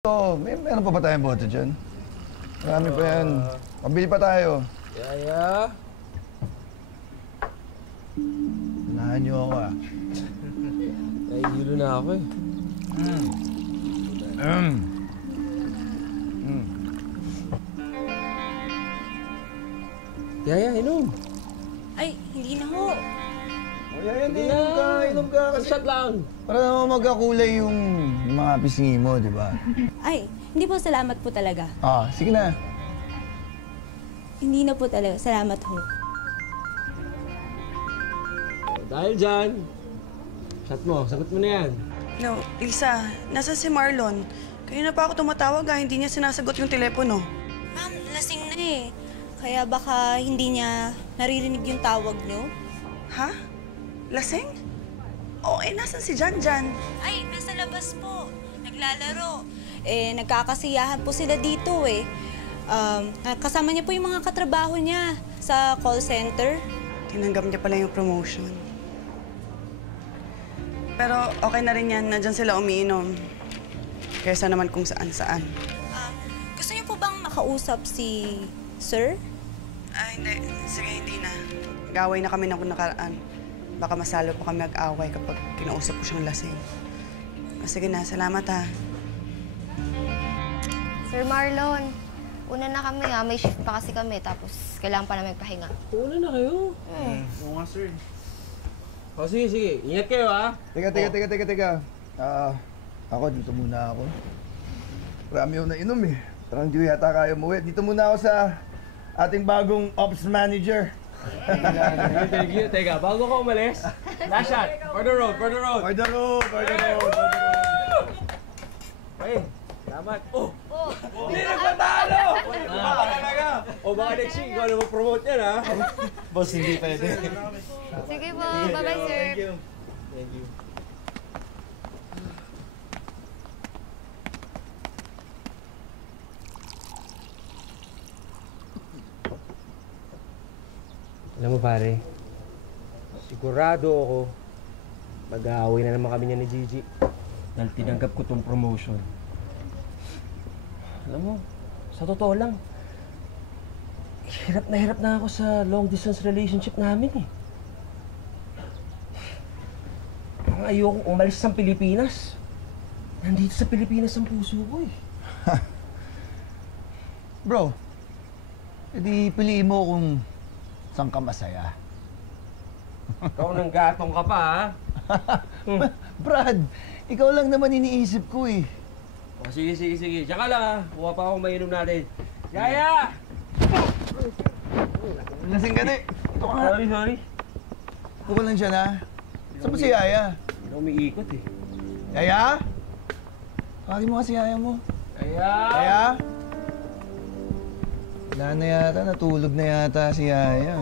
Meron pa ba tayong bote dyan? Marami pa yan. Pabili pa tayo. Yaya? Unahan niyo ako ah. Nahihilo na ako eh. Yaya, inom. Ay, hindi na ho. Ayan, inom ka kasi. Shot lang. Para naman magkakulay yung mga pisngi mo, di ba? Ay, hindi po, salamat po talaga. Sige na. Hindi na po talaga, salamat ho. Dahil dyan, shot mo, sagot mo na yan. No, Lisa, nasa si Marlon. Kanina pa ako tumatawag hindi niya sinasagot yung telepono. Ma'am, lasing na eh. Kaya baka hindi niya naririnig yung tawag niyo. Ha? Lasing? Oo, nasan si Janjan? Ay, nasa labas po. Naglalaro. Nagkakasiyahan po sila dito eh. Kasama niya po yung mga katrabaho niya sa call center. Tinanggap niya pala yung promotion. Pero okay na rin yan, nandyan sila umiinom. Kaysa naman kung saan-saan. Gusto niyo po bang makausap si Sir? Hindi. Sige, hindi na. Nag-away na kami ng nakaraan. Baka masalo pa kami mag-away kapag kinausap ko siyang lasing. Sige na, salamat ha. Sir Marlon, una na kami ha. May shift pa kasi kami, tapos kailangan pa namin magpahinga. Una na kayo. Oo nga, sir. O sige, sige. Ingat kayo ha. Teka. Ako, dito muna ako. Marami ako na inom eh. Parang di yata kaya umuwi. Dito muna ako sa ating bagong ops manager. Thank you. Teka, bago ka umalis, last shot. For the road. For the road. Hey, salamat. Hindi nagpatalo! O baka next week, ikaw na mag-promote yan ha. Boss, hindi pwede. Sige po, bye-bye sir. Thank you. Alam mo pare, sigurado ako mag-aaway na naman kami niya ni Gigi dahil tinanggap ko tong promotion. Alam mo, sa totoo lang, hirap na ako sa long distance relationship namin eh. Ang ayokong umalis sa Pilipinas. Nandito sa Pilipinas ang puso ko eh. Bro, edi piliin mo kung saan ka masaya. Ikaw nang gatong ka pa ha? Brad, ikaw lang naman iniisip ko eh. O, sige. Tsaka lang ha, kuha pa akong mainom natin. Yaya! Lasing ka na eh. Ito ka nga. Sorry. Ito ka lang siya na. Saan ba si Yaya? Hindi ako umiikot eh. Yaya? Tawagin mo kasi Yaya mo. Yaya! Yaya? Wala na yata, natulog na yata si Yaya.